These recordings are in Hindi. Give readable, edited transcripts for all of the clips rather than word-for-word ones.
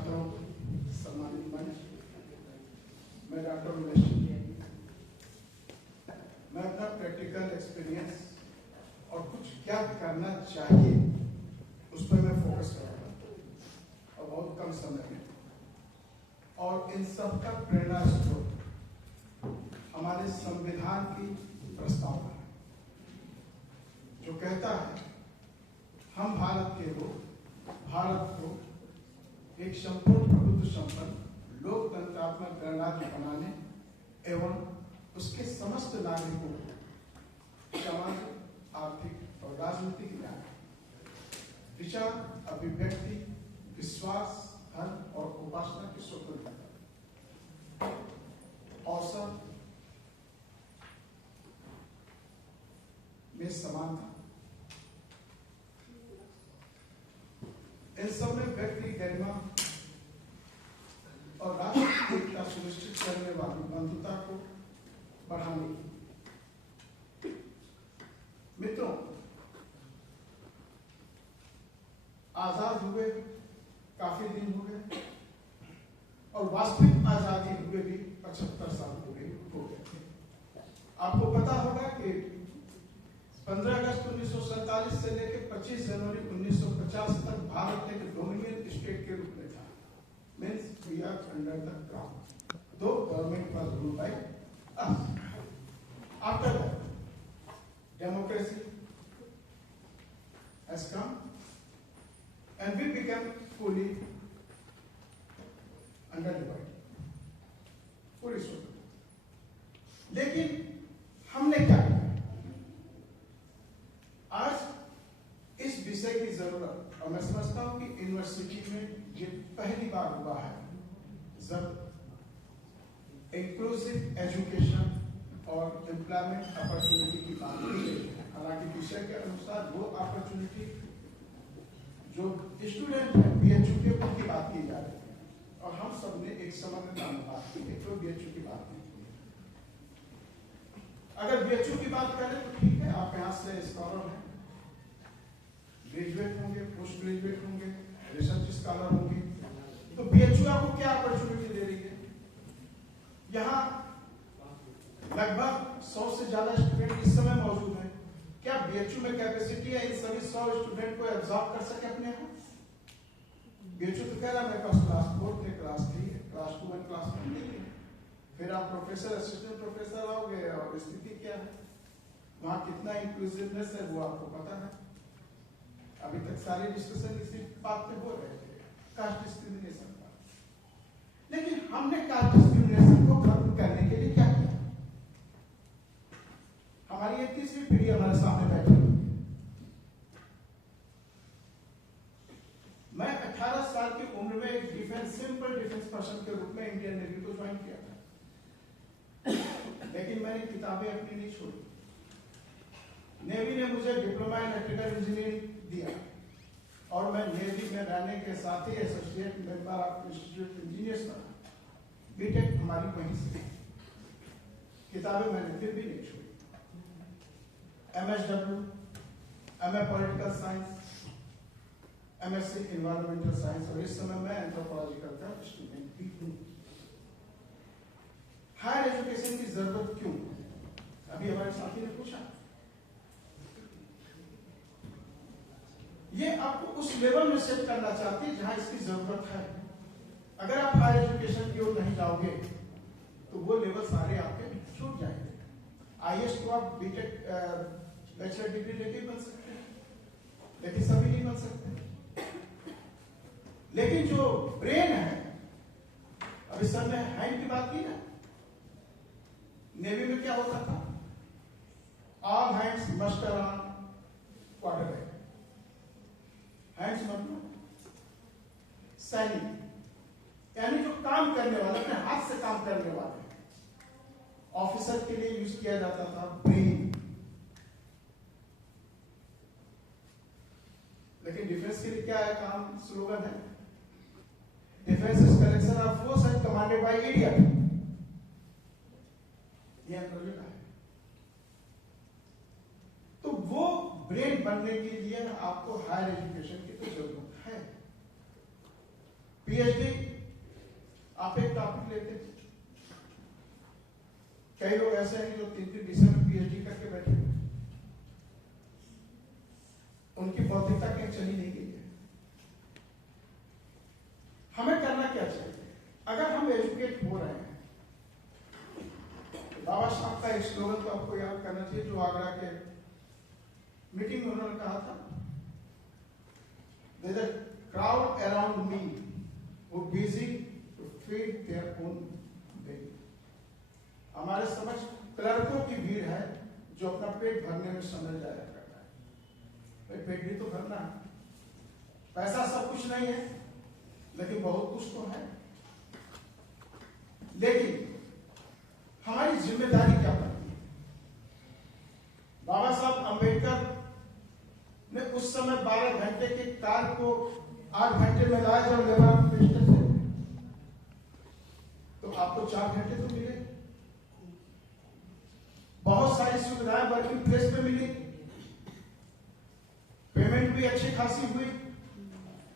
छात्रों को सम्मानित मंच, मैं डॉक्टर उमेश, मैं अपना प्रैक्टिकल एक्सपीरियंस और कुछ क्या करना चाहिए उस पर मैं फोकस करूँगा और बहुत कम समय में। और इन सब का प्रेरणा स्रोत हमारे संविधान की प्रस्तावना है, जो कहता है हम भारत के लोग भारत को एक संपूर्ण प्रभुत्व संपन्न लोकतंत्रात्मक गणराज्य बनाने एवं उसके समस्त नागरिकों को सामाजिक, आर्थिक और राजनीतिक न्याय, विचार, अभिव्यक्ति, विश्वास, धर्म और उपासना की स्वतंत्रता, अवसर में समानता, इन सब में व्यक्ति गरिमा और राष्ट्र की एकता सुनिश्चित करने वाली बंधुता को बढ़ाने की। मित्रों, आजाद हुए काफी दिन हो गए और वास्तविक आजादी हुए भी 75 साल हो गए थे। आपको पता होगा कि 15 अगस्त 1947 से लेकर 25 जनवरी 1950 तक भारत एक डोमिनियन स्टेट के रूप में था। Means we are under the crown, दो government was ruled by us. After that democracy has come and we became fully undivided, पूरी स्वतंत्र। लेकिन हमने क्या किया? आज इस विषय की जरूरत, और मैं समझता हूं कि यूनिवर्सिटी में ये पहली बार हुआ है जब इंक्लूसिव एजुकेशन और एम्प्लॉयमेंट अपॉर्चुनिटी की बात की गई है। हालांकि विषय के अनुसार वो अपॉर्चुनिटी जो स्टूडेंट है बीएचयू के, उनकी बात की जा रही है और हम सब ने एक समग्रता में बात की है, तो बीएचयू की बात नहीं की है। अगर बीएचयू की बात करें तो ठीक है, आप यहाँ से स्कॉलर हैं, ग्रेजुएट होंगे, पोस्ट ग्रेजुएट होंगे, रिसर्च स्कॉलर होंगे, तो बीएचयू आपको क्या अपॉर्चुनिटी दे रही है? यहाँ लगभग 100 से ज्यादा स्टूडेंट इस समय मौजूद हैं। क्या बीएचयू में कैपेसिटी है इन सभी 100 स्टूडेंट को एब्जॉर्ब कर सके अपने यहाँ? बीएचयू तो कह रहा है मेरे पास क्लास 4 है, क्लास 3 है, क्लास 2 है, क्लास 1 नहीं है। फिर आप प्रोफेसर, असिस्टेंट प्रोफेसर आओगे और स्थिति क्या है? वहां कितना इंक्लूसिवनेस है वो आपको पता है। अभी तक सारे डिस्कशन इसी बात पे हो रहे थे, कास्ट डिस्क्रिमिनेशन का। लेकिन हमने कास्ट डिस्क्रिमिनेशन को खत्म करने के लिए क्या किया? हमारी एक तीसरी पीढ़ी हमारे सामने बैठी है। मैं 18 साल की उम्र में एक सिंपल डिफेंस पर्सन के रूप में इंडियन नेवी को ज्वाइन किया था, लेकिन मैंने किताबें अपनी नहीं छोड़ी। नेवी ने मुझे डिप्लोमा इन इलेक्ट्रिकल इंजीनियरिंग दिया और मैं नेवी में रहने के साथ ही associate member of institute engineers बना। बीटेक हमारी वहीं से, किताबें मैंने फिर भी नहीं छोड़ी। MSW, MA political science, MSc environmental science, और इस समय मैं एंथ्रोपोलॉजिकल का स्टूडेंट भी हूँ। हायर एजुकेशन की जरूरत क्यों? अभी हमारे साथी ने पूछा। ये आपको उस लेवल में सेट करना चाहते हैं जहां इसकी जरूरत है। अगर आप हायर एजुकेशन की ओर नहीं जाओगे तो वो लेवल सारे आपके छूट जाएंगे। आईएएस तो आप बीटेक बैचलर डिग्री लेके बन सकते हैं, लेकिन सभी नहीं बन सकते। लेकिन जो ब्रेन है, अभी सर ने हैंड की बात की ना, नेवी में क्या होता था? All hands must on quarter back. Hands मतलब सैनिक, यानी जो काम करने वाले, अपने हाथ से काम करने वाले। ऑफिसर के लिए यूज किया जाता था ब्रेन, लेकिन डिफेंस के लिए क्या है? काम स्लोगन है, defence is collection of force and commanded by idiot. ये है। तो वो ब्रेन बनने के लिए आपको हायर एजुकेशन की तो जरूरत है। पीएचडी, आप एक टॉपिक लेते हैं, कई लोग ऐसे हैं जो 3-3 विषय में पीएचडी करके बैठे हैं, उनकी बौद्धिकता कहीं चली नहीं गई है। हमें करना क्या चाहिए? अगर हम एजुकेट हो रहे हैं, बाबा साहब का एक स्लोगन तो आपको याद करना चाहिए, जो आगरा के मीटिंग में उन्होंने कहा था, There's a crowd around me who busy to feed their own belly. हमारे समझ क्लर्कों की भीड़ है जो अपना पेट भरने में समय जाया करता है। भाई पेट भी तो भरना है, पैसा सब कुछ नहीं है, लेकिन बहुत कुछ तो है। लेकिन हमारी जिम्मेदारी क्या बनती है? बाबा साहब अंबेडकर ने उस समय 12 घंटे के कार्य को 8 घंटे में लाया जब लेबर मिनिस्टर थे, तो आपको 4 घंटे तो मिले। बहुत सारी सुविधाएं वर्किंग प्लेस में मिली, पेमेंट भी अच्छी खासी हुई।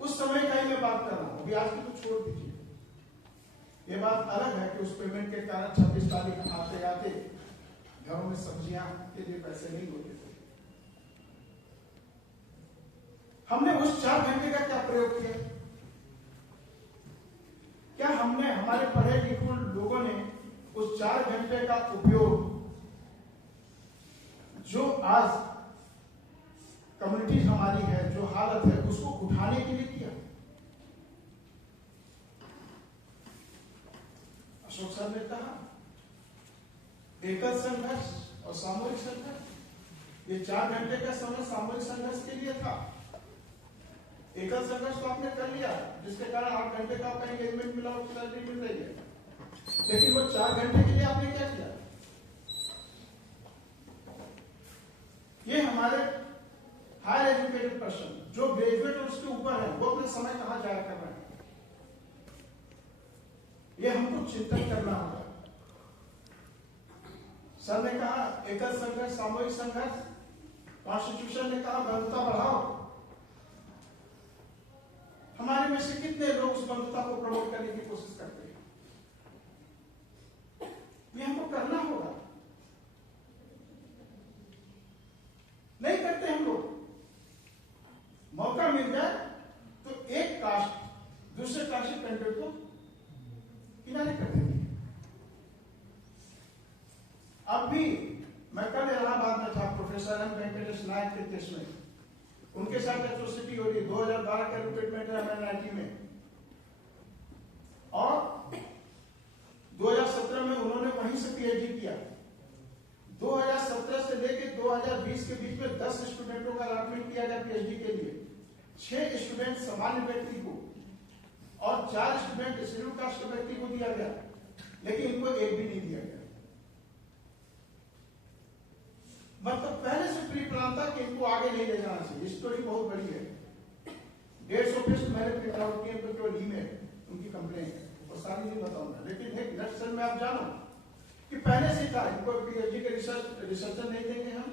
उस समय का ही मैं बात कर रहा हूं, अभी आज की तो छोड़ दीजिए। ये बात अलग है कि उस पेमेंट के कारण 26 तारीख आते आते घरों में सब्जियां के लिए पैसे नहीं होते थे। हमने उस 4 घंटे का क्या प्रयोग किया? क्या हमने, हमारे पढ़े लिखे लोगों ने उस 4 घंटे का उपयोग जो आज कम्युनिटी हमारी है, जो हालत है, उसको उठाने के लिए किया? अशोक सर ने कहा एकल संघर्ष और सामूहिक संघर्ष। ये 4 घंटे का समय सामूहिक संघर्ष के लिए था। एकल संघर्ष तो आपने कर लिया, जिसके कारण 8 घंटे का आपका एंगेजमेंट मिला और सैलरी मिल रही है। लेकिन वो 4 घंटे के लिए आपने क्या किया? ये हमारे हायर एजुकेटेड पर्सन जो ग्रेजुएट और उसके ऊपर है, वो अपने समय कहां जाया कर रहे हैं? ये हमको चिंतन करना होगा। सर ने कहा एकल संघर्ष सामूहिक संघर्ष, कॉन्स्टिट्यूशन ने कहा बंधुता बढ़ाओ। हमारे में से कितने लोग उस बंधुता को प्रमोट करने की कोशिश करते हैं? ये हमको करना होगा। नहीं करते हम लोग। मौका मिल जाए तो एक कास्ट दूसरे कास्ट के कैंडिडेट को किनारे कर देंगे। अब भी मैं कल इलाहाबाद में था, प्रोफेसर एम वेंकटेश नायक के केस में, उनके साथ एट्रोसिटी हो रही 2012 के रिक्रूटमेंट है MNIT में, और 2017 में उन्होंने वहीं से PhD किया। 2017 से लेकर 2020 के बीच में 10 स्टूडेंटों का अलॉटमेंट किया गया PhD के लिए। 6 स्टूडेंट सामान्य व्यक्ति को और 4 स्टूडेंट शेड्यूल कास्ट व्यक्ति को दिया गया, लेकिन इनको एक भी नहीं दिया गया। मतलब पहले से प्री प्लान था कि इनको आगे नहीं ले जाना चाहिए। स्टोरी बहुत बड़ी है, 150 पेज मैंने प्रिंट आउट किए, केवल ईमेल उनकी कंप्लेन है, और सारी नहीं बताऊंगा। लेकिन एक नटशेल में आप जानो कि पहले से था, इनको PhD के रिसर्चर नहीं देंगे, हम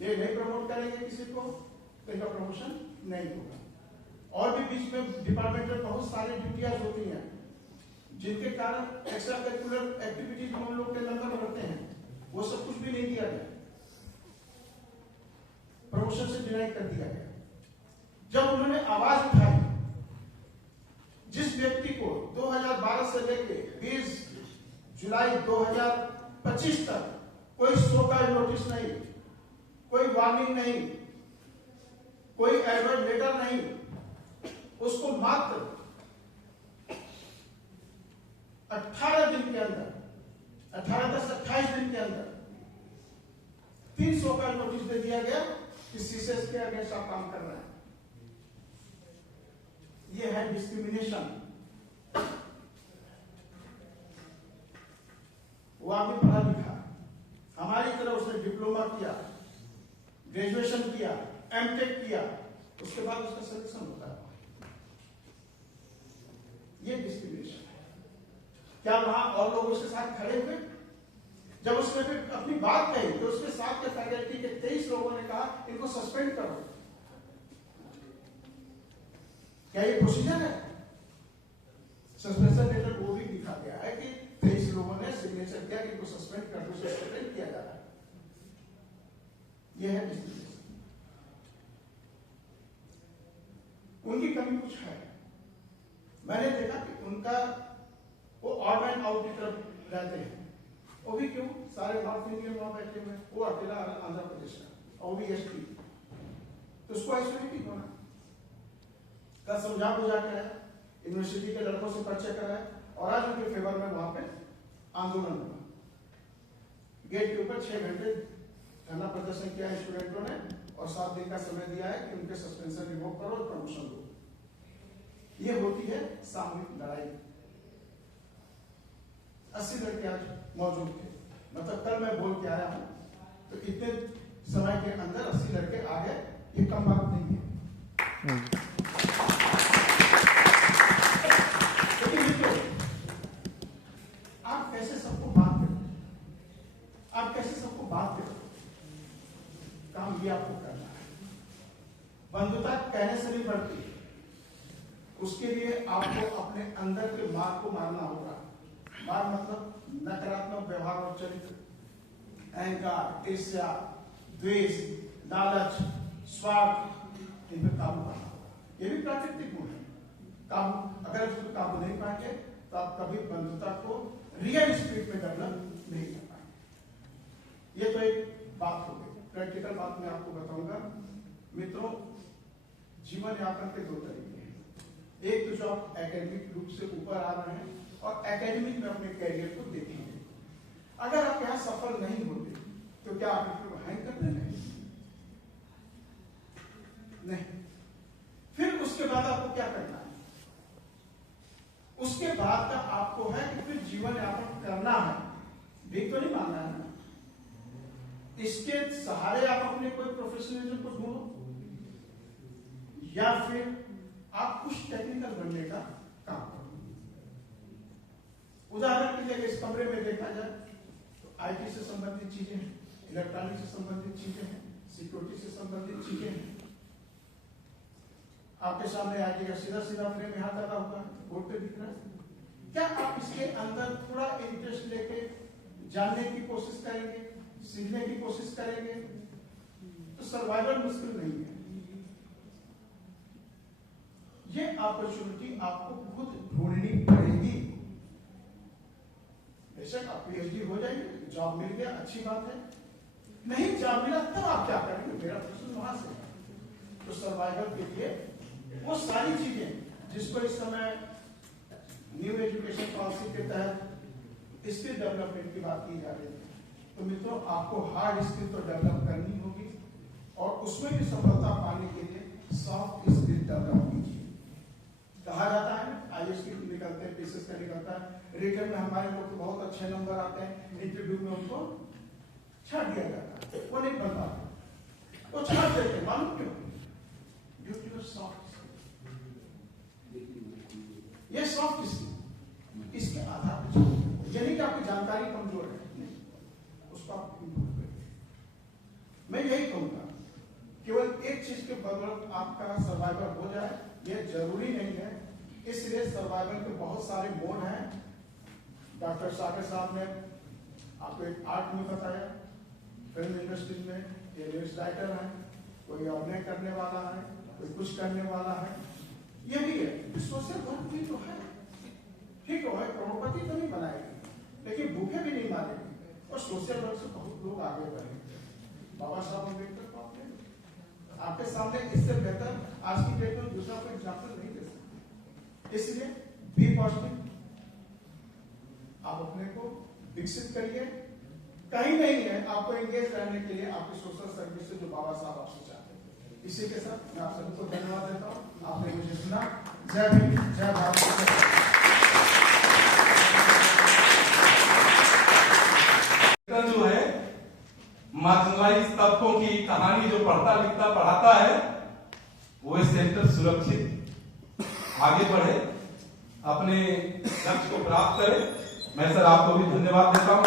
ये नहीं प्रमोट करेंगे किसी को, तो इनका प्रमोशन नहीं होगा। और भी बीच में डिपार्टमेंट में बहुत सारी ड्यूटियां होती हैं, जिनके कारण एक्स्ट्रा करिकुलर एक्टिविटीज हम लोग के नंबर बढ़ते हैं, वो सब कुछ भी नहीं दिया गया, प्रमोशन से डिनाई कर दिया गया। जब उन्होंने आवाज उठाई, जिस व्यक्ति को 2012 से लेकर 20 जुलाई 2025 तक कोई शो का नोटिस नहीं, कोई वार्निंग नहीं, कोई एडवर्ट लेटर नहीं, उसको मात्र 18 दिन के अंदर, 18-28 दिन के अंदर 300 का नोटिस दे दिया गया कि सीसेस के अगेंस्ट आप काम कर रहे हैं। यह है डिस्क्रिमिनेशन। वो आदमी पढ़ा लिखा, हमारी तरह उसने डिप्लोमा किया, ग्रेजुएशन किया, एमटेक किया, उसके बाद उसका सिलेक्शन होता है। ये डिस्क्रिमिनेशन है। क्या वहां और लोग उसके साथ खड़े हुए? जब उसने फिर अपनी बात कही तो उसके साथ के फैकल्टी के 23 लोगों ने कहा इनको सस्पेंड करो। क्या ये प्रोसीजर है? लिखा गया है कि 23 लोगों ने सिग्नेचर किया कि इनको सस्पेंड कर दो, सस्पेंड किया जा रहा है। यह है डिस्ट्रीब्यूशन। उनकी कमी कुछ है। मैंने देखा कि उनका वो ऑड एंड आउट की तरफ रहते हैं। वो भी क्यों? सारे नॉर्थ इंडियन वहां बैठे हुए, वो अकेला आंध्र प्रदेश का और भी एसटी, तो उसको आइसोलेटिंग होना। कल समझा बुझा के आया, यूनिवर्सिटी के लड़कों से परिचय कराया और आज उनके फेवर में वहां पे आंदोलन हुआ। गेट के ऊपर 6 घंटे धरना प्रदर्शन किया स्टूडेंटों ने और 7 दिन का समय दिया है कि उनके सस्पेंशन रिवोक करो और प्रमोशन दो। ये होती है सामूहिक लड़ाई। 80 लड़के आज मौजूद थे, मतलब कल मैं बोल के आया हूं, तो इतने समय के अंदर 80 लड़के आ गए, ये कम बात नहीं है। आप कैसे सबको बात करें, आप कैसे सबको बात करें, काम भी आपको करना है। बंधुता कहने से नहीं बढ़ती, उसके लिए आपको अपने अंदर के मार को मारना होगा। मार मतलब नकारात्मक व्यवहार और चरित्र, अहंकार, ईर्ष्या, द्वेष, लालच, स्वार्थ, इन पर काबू पाना होगा। ये भी प्राकृतिक गुण है। काबू, अगर उस पर काबू नहीं पाएंगे तो आप कभी बंधुता को रियल स्पिरिट में डेवलप नहीं कर पाएंगे। ये तो एक बात हो गई। प्रैक्टिकल बात मैं आपको बताऊंगा। मित्रों, जीवन यापन के 2 तरीके हैं। एक तो जो आप एकेडमिक रूप से ऊपर आ रहे हैं और एकेडमिक में अपने कैरियर को देखेंगे। अगर आप यहाँ सफल नहीं होते तो क्या आप इसको हैंग करते? नहीं। फिर उसके बाद आपको क्या करना है? उसके बाद का आपको है कि फिर जीवन यापन करना है, भीख तो नहीं मांगना है ना। इसके सहारे आप अपने कोई प्रोफेशनलिज्म को ढूंढो या फिर आप कुछ टेक्निकल बनने का काम करो। उदाहरण के लिए इस कमरे में देखा जाए तो आईटी से संबंधित चीजें हैं, इलेक्ट्रॉनिक से संबंधित चीजें हैं, सिक्योरिटी से संबंधित चीजें हैं। आपके सामने आईटी का सीधा सीधा फ्रेम यहां लगा हुआ है, बोर्ड पे दिख रहा है। क्या आप इसके अंदर थोड़ा इंटरेस्ट लेके जानने की कोशिश करेंगे, सीखने की कोशिश करेंगे तो सर्वाइवल मुश्किल नहीं है। ये अपॉर्चुनिटी आपको खुद ढूंढनी पड़ेगी। बेशक आप पीएचडी हो जाएंगे, जॉब मिल गया, अच्छी बात है। नहीं जॉब मिला तब आप क्या करेंगे? मेरा प्रश्न वहां से। तो सर्वाइवल के लिए वो सारी चीजें जिसको इस समय न्यू एजुकेशन पॉलिसी के तहत स्किल डेवलपमेंट की बात की जा रही है, तो मित्रों आपको हार्ड स्किल तो डेवलप करनी होगी और उसमें भी सफलता पाने के लिए सॉफ्ट स्किल डेवलप कीजिए। कहा जाता है आईएएस की निकलते हैं, पीसीएस का निकलता है, रिटर्न में हमारे लोग को बहुत अच्छे नंबर आते हैं, इंटरव्यू में उनको छाट दिया जाता है, वो नहीं बन पाते, वो छाट देते हैं। मालूम क्यों? Due to soft skill. ये सॉफ्ट स्किल इसके आधार पर, यानी कि आपकी जानकारी कमजोर है, उसको आप इंप्रूव करिए। मैं यही कहूंगा, केवल एक चीज के बदौलत आपका सर्वाइवल हो जाए यह जरूरी नहीं है। इसलिए सर्वाइवल के बहुत सारे मोड हैं। डॉक्टर सागर साहब ने आपको एक आर्ट में बताया, फिल्म इंडस्ट्री में ये न्यूज राइटर है, कोई अभिनय करने वाला है, कोई कुछ करने वाला है, ये भी है। सोशल वर्क भी तो है, ठीक है, करोड़पति तो नहीं बनाएगी लेकिन भूखे भी नहीं मारेगी और सोशल वर्क से बहुत लोग आगे बढ़े। बाबा साहब अम्बेडकर को आपके सामने इससे बेहतर आज की डेट में दूसरा कोई एग्जाम्पल नहीं दे सकते। इसलिए बी पॉजिटिव, आप अपने को विकसित करिए। कहीं नहीं है आपको एंगेज रहने के लिए आपकी सोशल सर्विस से जो बाबा साहब आपसे चाहते हैं। इसी के साथ मैं आप सभी को धन्यवाद देता हूँ, आपने मुझे सुना। जय भीम, जय भारत। जो है मार्जिनलाइज तबकों की कहानी जो पढ़ता लिखता पढ़ाता है, वो सेंटर सुरक्षित आगे बढ़े, अपने लक्ष्य को प्राप्त करे। मैं सर आपको भी धन्यवाद देता हूँ।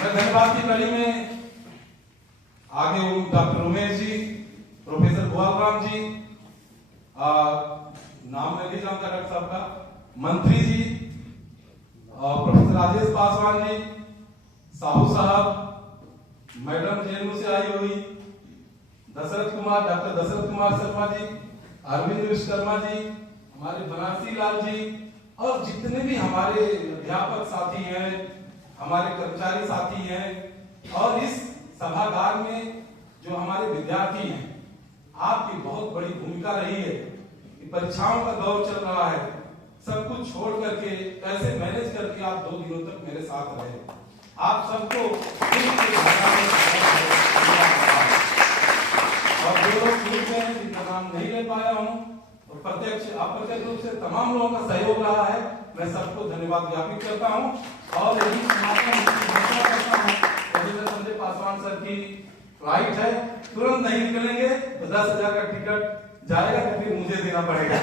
मैं धन्यवाद की कड़ी में आगे डॉक्टर उमेश जी, प्रोफेसर गोपाल राम जी, नाम मैं नहीं जानता डॉक्टर साहब का, मंत्री जी और प्रोफेसर राजेश पासवान जी, साहू साहब, मैडम जेएनयू से आई हुई डॉक्टर दशरथ कुमार शर्मा जी, अरविंद विश्वकर्मा जी, हमारे बनारसी लाल जी और जितने भी हमारे अध्यापक साथी हैं, हमारे कर्मचारी साथी हैं और इस सभागार में जो हमारे विद्यार्थी हैं, आपकी बहुत बड़ी भूमिका रही है। परीक्षाओं का दौर चल रहा है, सब कुछ छोड़ करके कैसे मैनेज करके आप 2 दिनों तक मेरे साथ रहे। आप सबको और जो लोग ग्रुप में जिनका नाम नहीं ले पाया हूँ और प्रत्यक्ष अप्रत्यक्ष रूप से तमाम लोगों का सहयोग रहा है, मैं सबको धन्यवाद ज्ञापित करता हूँ। और यही समापन करता हूँ। संजय पासवान सर की फ्लाइट है, तुरंत नहीं निकलेंगे तो 10,000 का टिकट जाएगा, फिर मुझे देना पड़ेगा।